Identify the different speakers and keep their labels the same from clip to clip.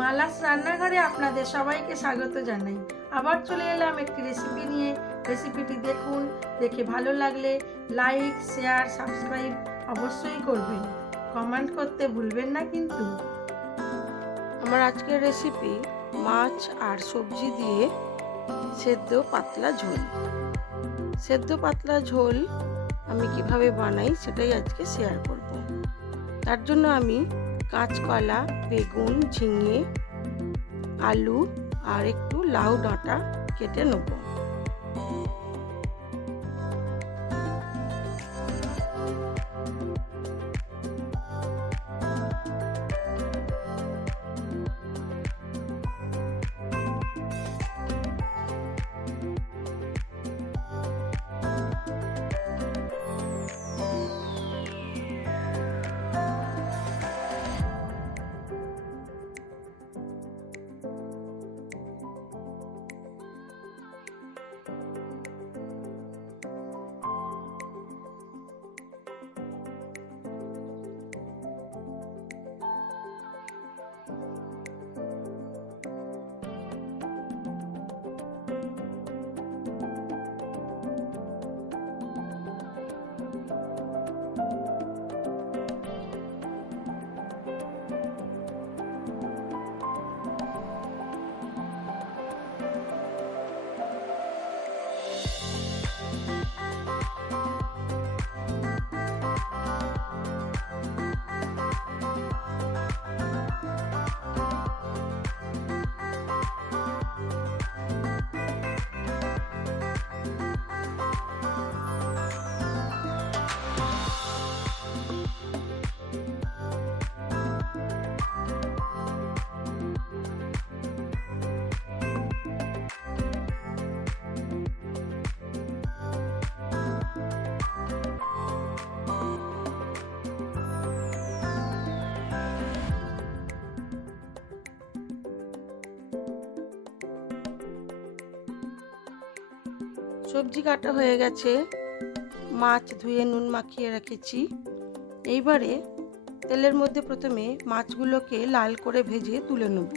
Speaker 1: মালাস রান্নাঘরে আপনাদের সবাইকে স্বাগত জানাই। আবার চলে এলাম একটি রেসিপি নিয়ে। রেসিপিটি দেখুন, দেখে ভালো লাগলে লাইক শেয়ার সাবস্ক্রাইব অবশ্যই করবেন। কমেন্ট করতে ভুলবেন না কিন্তু।
Speaker 2: আমার আজকের রেসিপি মাছ আর সবজি দিয়ে সেদ্ধ পাতলা ঝোল। সেদ্ধ পাতলা ঝোল আমি কীভাবে বানাই সেটাই আজকে শেয়ার করব। তার জন্য আমি কাঁচকলা বেগুন ঝিঙে আলু আর একটু লাউ ডাঁটা কেটে নেব। সবজি কাটা হয়ে গেছে। মাছ ধুয়ে নুন মাখিয়ে রেখেছি। এইবারে তেলের মধ্যে প্রথমে মাছগুলোকে লাল করে ভেজে তুলে নেব।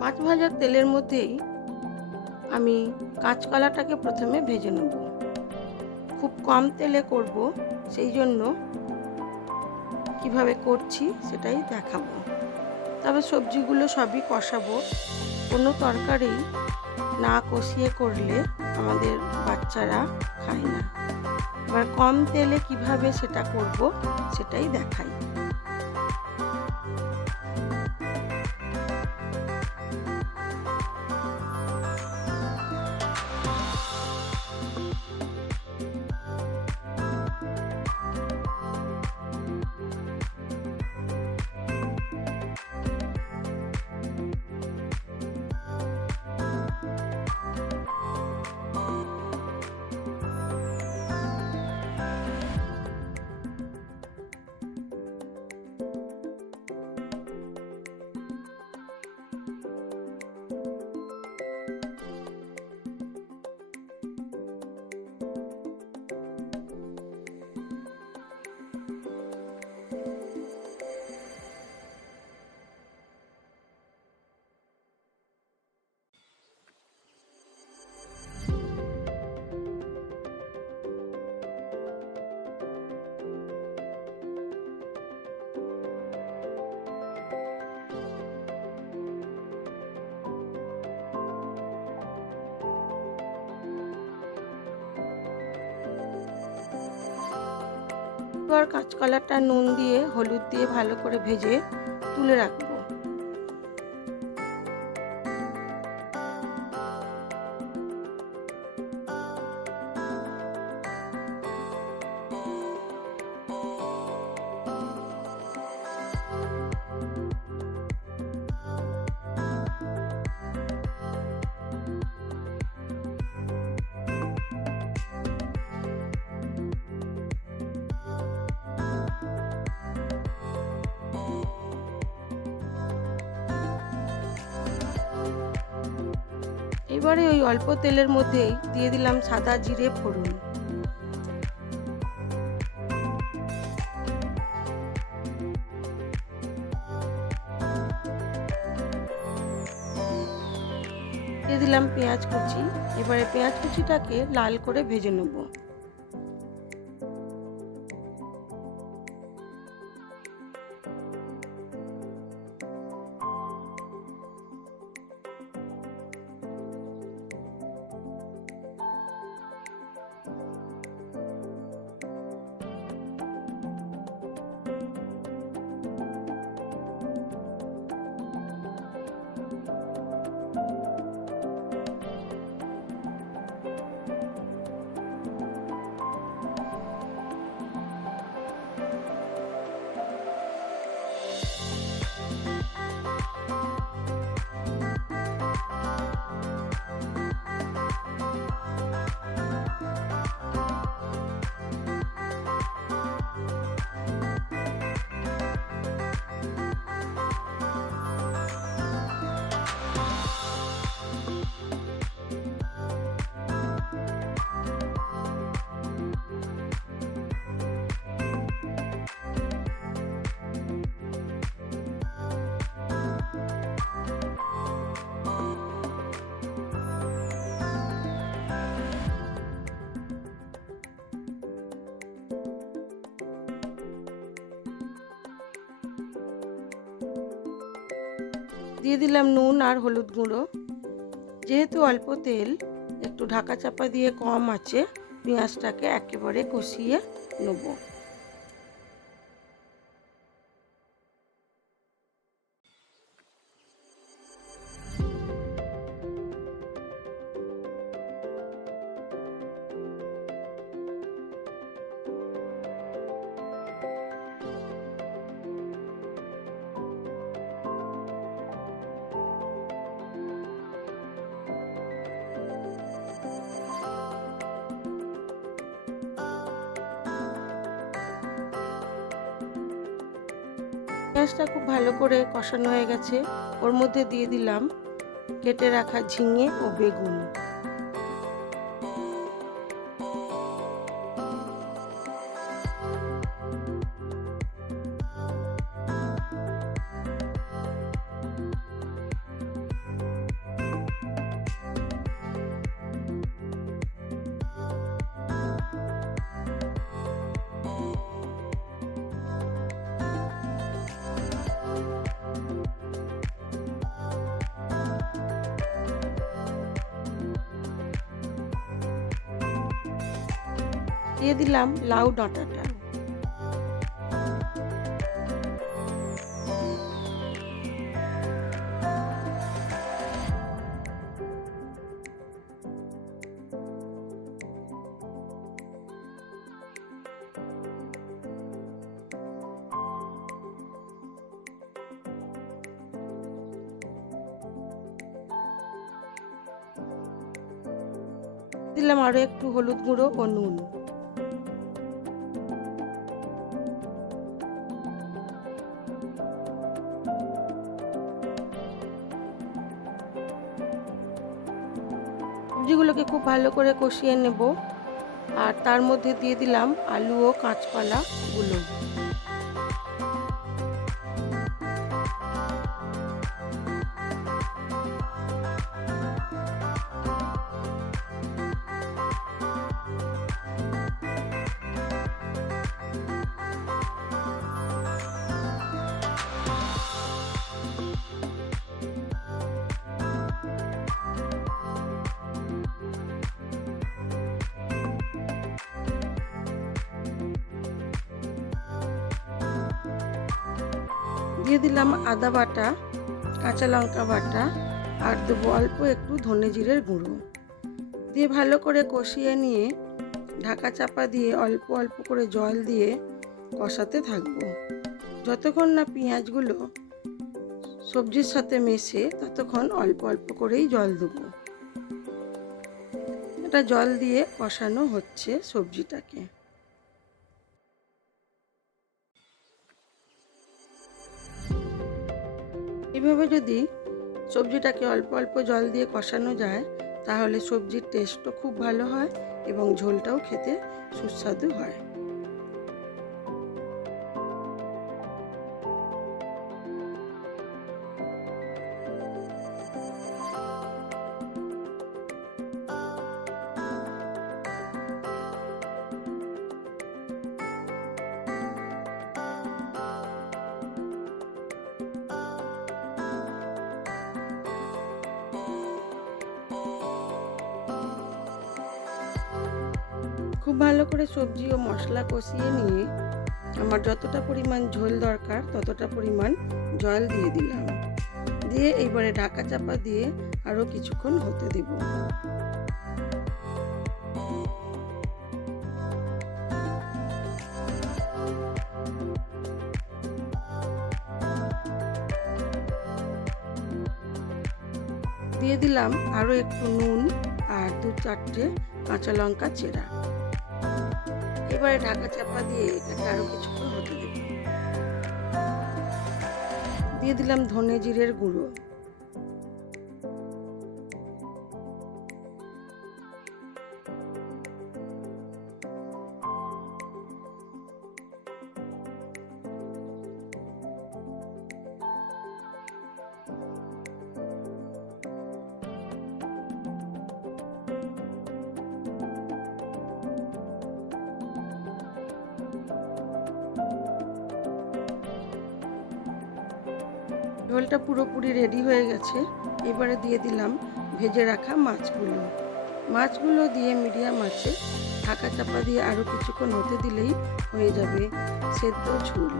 Speaker 2: মাছ ভাজার তেলের মধ্যেই আমি কাঁচকলাটাকে প্রথমে ভেজে নেব। খুব কম তেলে করব, সেই জন্য কীভাবে করছি সেটাই দেখাবো। তবে সবজিগুলো সবই কষাবো। কোনো তরকারি না কষিয়ে করলে আমাদের বাচ্চারা খায় না। এবার কম তেলে কীভাবে সেটা করব সেটাই দেখাই। এরপর কাঁচকলাটা নুন দিয়ে হলুদ দিয়ে ভালো করে ভেজে তুলে রাখব। এবারে ওই অল্প তেলের মধ্যেই দিয়ে দিলাম সাদা জিরে ফোড়ন। দিয়ে দিলাম পেঁয়াজ কুচি। এবারে পেঁয়াজ কুচিটাকে লাল করে ভেজে নেব। দিয়ে দিলাম নুন আর হলুদ গুঁড়ো। যেহেতু অল্প তেল, একটু ঢাকা চাপা দিয়ে কম আছে, পেঁয়াজটাকে একেবারে কষিয়ে নেব। পেঁয়াজটা খুব ভালো করে কষানো হয়ে গেছে। ওর মধ্যে দিয়ে দিলাম, কেটে রাখা ঝিঙে ও বেগুন। দিয়ে দিলাম লাউ ডাঁটাটা। দিলাম আরও একটু হলুদ গুঁড়ো ও নুন। সবজিগুলোকে খুব ভালো করে কষিয়ে নেব। আর তার মধ্যে দিয়ে দিলাম আলু ও কাঁচকলা দিয়ে দিলাম আদা বাটা, কাঁচা লঙ্কা বাটা আর দেবো অল্প একটু ধনে জিরের গুঁড়ো। দিয়ে ভালো করে কষিয়ে নিয়ে ঢাকা চাপা দিয়ে অল্প অল্প করে জল দিয়ে কষাতে থাকব। যতক্ষণ না পেঁয়াজগুলো সবজির সাথে মেশে ততক্ষণ অল্প অল্প করেই জল দেবো। এটা জল দিয়ে কষানো হচ্ছে সবজিটাকে। এভাবে যদি সবজিটাকে অল্প অল্প জল দিয়ে কষানো যায়, তাহলে সবজির টেস্টও খুব ভালো হয় এবং ঝোলটাও খেতে সুস্বাদু হয়। খুব ভালো করে সবজি ও মশলা কষিয়ে নিয়ে আমার যতটা পরিমাণ ঝোল দরকার, ততটা পরিমাণ জল দিয়ে দিলাম। দিয়ে এইবারে ঢাকা চাপা দিয়ে আরও কিছুক্ষণ হতে দেব। দিয়ে দিলাম আরও একটু নুন আর দু চারটে কাঁচা লঙ্কা চেরা। এবারে ঢাকা চাপা দিয়ে এটাকে আরও কিছুক্ষণ হতে দিয়ে দিলাম ধনে জিরের গুঁড়ো। ঝোলটা পুরোপুরি রেডি হয়ে গেছে। এবারে দিয়ে দিলাম ভেজে রাখা মাছগুলো। মাছগুলো দিয়ে মিডিয়াম আছে। ঢাকা চাপা দিয়ে আরও কিছুক্ষণ হতে দিলেই হয়ে যাবে সেদ্ধ ঝোল।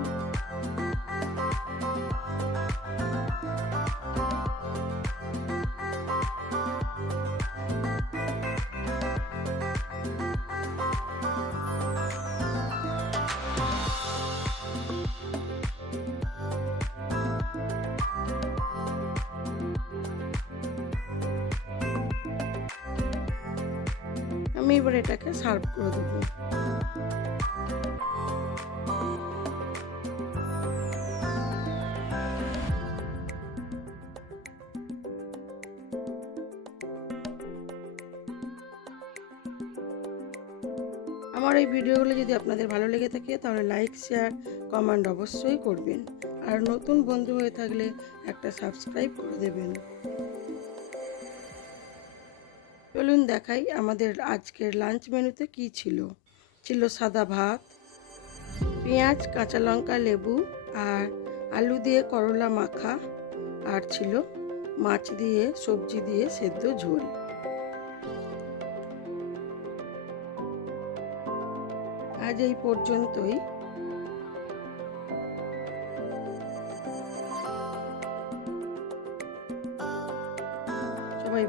Speaker 2: আমি এবার এটাকে সার্ভ করে দেবো। আমার এই ভিডিওগুলো যদি আপনাদের ভালো লেগে থাকে, তাহলে লাইক শেয়ার কমেন্ট অবশ্যই করবেন। আর নতুন বন্ধু হয়ে থাকলে একটা সাবস্ক্রাইব করে দেবেন। দেখাই আমাদের আজকের লাঞ্চ মেনুতে কি ছিল? ছিল সাদা ভাত, পেঁয়াজ, কাঁচা লঙ্কা, লেবু আর আলু দিয়ে করলা মাখা আর ছিল মাছ দিয়ে, সবজি দিয়ে সেদ্ধ ঝোল। আজ এই পর্যন্তই।